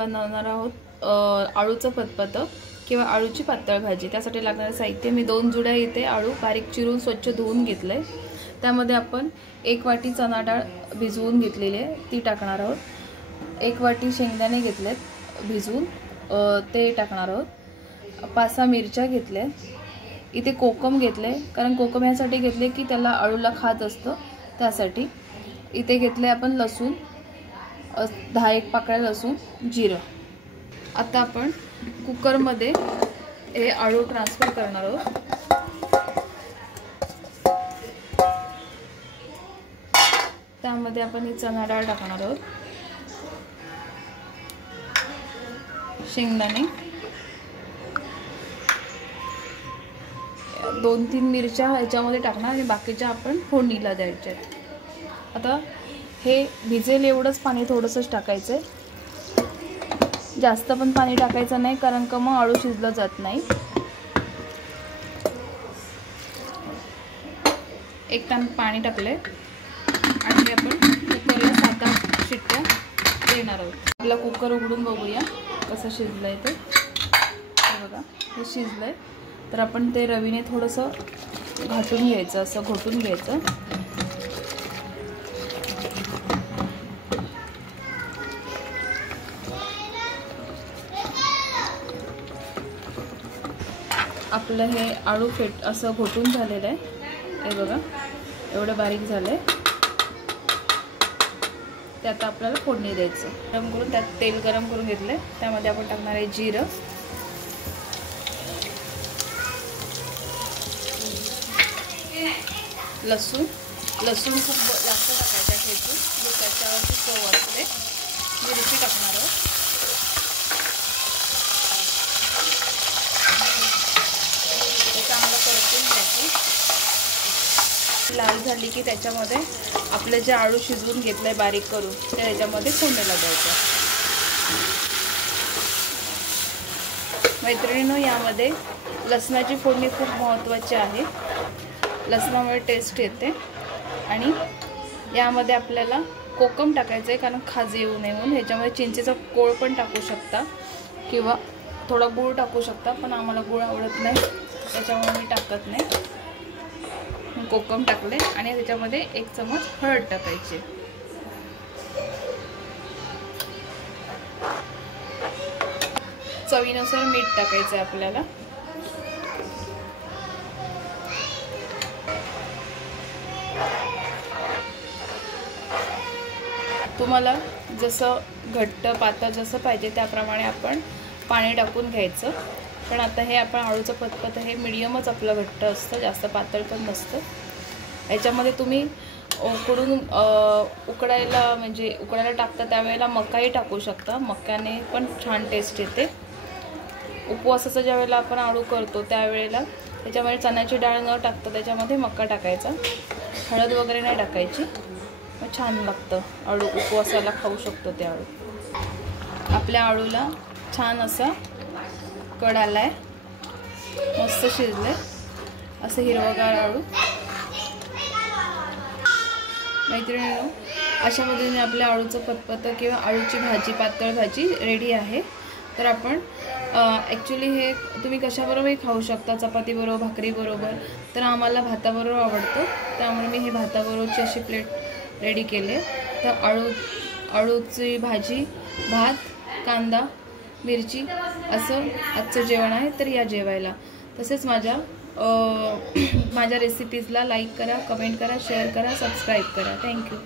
बनवणार आहोत आळूचं फतफतं किंवा आळूची पातळ भाजी। त्यासाठी लागणारे साहित्य मी 2 जुड्या इथे आळू बारीक चिरून स्वच्छ धुवून घेतले। त्यामध्ये आपण 1 वाटी चणा डाळ भिजवून घेतलेली आहे ती टाकणार आहोत। 1 वाटी शेंगदाणे घेतलेत भिजवून ते टाकणार आहोत। 5-6 मिरच्या घेतल्या। इथे कोकम घेतले कारण कोकम यासाठी घेतले की त्याला आळूला खात असतं त्यासाठी। इथे घेतले आपण लसूण 10-1 पाकळ्या लसूण, जिरं। आता आपण कुकर मध्ये हे आळू ट्रान्सफर करणार आहोत। त्यामध्ये आपण ही चणा डाळ टाकणार आहोत, शेंगदाणे, 2-3 मिरच्या याच्यामध्ये टाकणार आणि बाकीच्या आपण फोडणीला द्यायच्या। आता हे भिजेल एवढंच पाणी थोडंसंच टाकायचं, जास्त पण पाणी टाकायचं नाही कारण का मग आळू शिजला जात नाही। 1 तांब पाणी टाकले आणि आपण कुकरला 7-8 शिट्ट्या देणार आहोत। आपला कुकर उघडून बघूया कसं शिजलंय ते। बघा हे शिजलंय, तर आपण ते रवीने थोडंसं घाटून घ्यायचं, असं घोटून घ्यायचं। आपलं हे आळू फेट असं घोटून झालेलं आहे, हे बघा एवढं बारीक झालंय। त्यात आपल्याला फोडणी द्यायचं। गरम करून त्यात तेल गरम करून घेतलंय, त्यामध्ये आपण टाकणार आहे जिरं, लसूण खूप जास्त टाकायचा ठेचून, जो त्याच्यावरची चव असते। मिरची टाकणार आहोत, चांगलं परतून घ्यायचं। लाल झाली की त्याच्यामध्ये आपले जे आळू शिजवून घेतलंय बारीक करून ते याच्यामध्ये फोडणीला द्यायचं। मैत्रिणींनो, यामध्ये लसणाची फोडणी खूप महत्त्वाची आहे। लसणामुळे टेस्ट येते आणि यामध्ये आपल्याला कोकम टाकायचं आहे कारण खाज येऊ नये म्हणून। ह्याच्यामध्ये चिंचेचा कोळ पण टाकू शकता किंवा थोडा गूळ टाकू शकता, पण आम्हाला गूळ आवडत नाही त्याच्यामुळे मी टाकत नाही। कोकम टाकले आणि त्याच्यामध्ये 1 चमच हळद टाकायची। चवीनुसार मीठ टाकायचं आहे आपल्याला। तुम्हाला जसं घट्ट पातळ जसं पाहिजे त्याप्रमाणे आपण पाणी टाकून घ्यायचं। पण आता हे आपण आळूचं फतफतं हे मीडियमच आपलं घट्ट असतं, जास्त पातळ पण नसतं। याच्यामध्ये तुम्ही उकडायला टाकता त्यावेळेला मकाही टाकू शकता, मक्याने पण छान टेस्ट येते। उपवासाचं ज्या वेळेला आपण आळू करतो त्यावेळेला त्याच्यामध्ये चण्याची डाळ न टाकता त्याच्यामध्ये मका टाकायचा, हळद वगैरे नाही टाकायची, मग छान लागतं आळू। उपवासाला खाऊ शकतो ते आळू। आपल्या आळूला छान असा कड आलाय, मस्त शिजले असं हिरवगार आळू। मैत्रिणींनो, अशा पद्धतीने आपल्या आळूचं फतफतं किंवा आळूची भाजी, पातळ भाजी रेडी आहे। तर आपण ॲक्च्युली हे तुम्ही कशाबरोबरही खाऊ शकता, चपातीबरोबर, भाकरीबरोबर, तर आम्हाला भाताबरोबर आवडतं त्यामुळे मी हे भाताबरोबरची अशी प्लेट रेडी केली। तर आळूची भाजी, भात, कांदा, मिरची असं आजचं जेवण आहे। तर या जेवायला तसेच माझ्या रेसिपीजला लाईक करा, कमेंट करा, शेअर करा, सबस्क्राईब करा। थँक्यू।